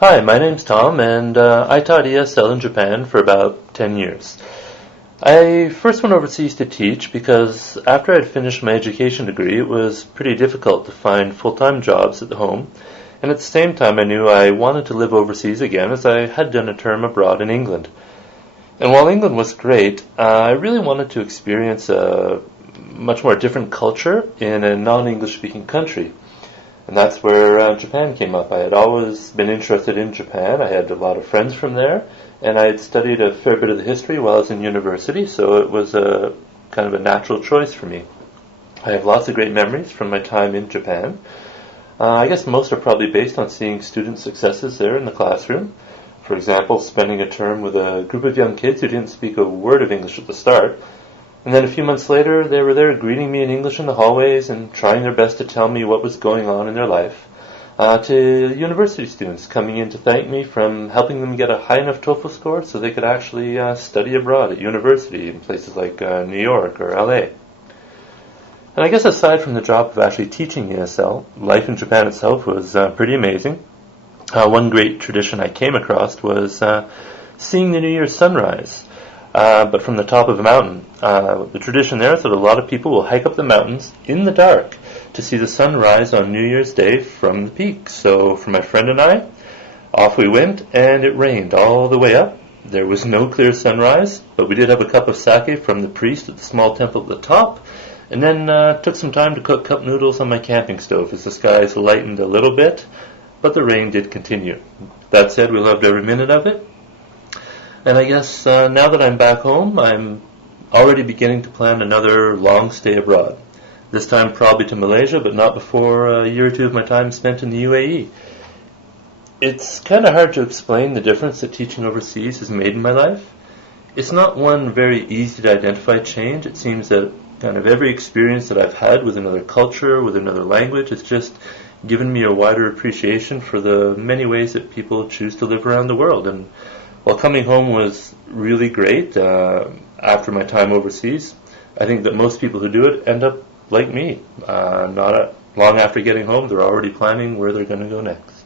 Hi, my name's Thom, and I taught ESL in Japan for about 10 years. I first went overseas to teach because after I'd finished my education degree, it was pretty difficult to find full-time jobs at home, and at the same time I knew I wanted to live overseas again as I had done a term abroad in England. And while England was great, I really wanted to experience a much more different culture in a non-English speaking country. And that's where Japan came up. I had always been interested in Japan. I had a lot of friends from there, and I had studied a fair bit of the history while I was in university, so it was a kind of a natural choice for me. I have lots of great memories from my time in Japan. I guess most are probably based on seeing student successes there in the classroom. For example, spending a term with a group of young kids who didn't speak a word of English at the start, and then a few months later, they were there greeting me in English in the hallways and trying their best to tell me what was going on in their life. To university students coming in to thank me from helping them get a high enough TOEFL score so they could actually study abroad at university in places like New York or LA. And I guess aside from the job of actually teaching ESL, life in Japan itself was pretty amazing. One great tradition I came across was seeing the New Year's sunrise. But from the top of a mountain. The tradition there is that a lot of people will hike up the mountains in the dark to see the sun rise on New Year's Day from the peak. So for my friend and I, off we went, and it rained all the way up. There was no clear sunrise, but we did have a cup of sake from the priest at the small temple at the top, and then took some time to cook cup noodles on my camping stove as the skies lightened a little bit, but the rain did continue. That said, we loved every minute of it. And I guess now that I'm back home, I'm already beginning to plan another long stay abroad. This time probably to Malaysia, but not before a year or two of my time spent in the UAE. It's kind of hard to explain the difference that teaching overseas has made in my life. It's not one very easy to identify change. It seems that kind of every experience that I've had with another culture, with another language, has just given me a wider appreciation for the many ways that people choose to live around the world. And while coming home was really great after my time overseas, I think that most people who do it end up like me. Not long after getting home, they're already planning where they're going to go next.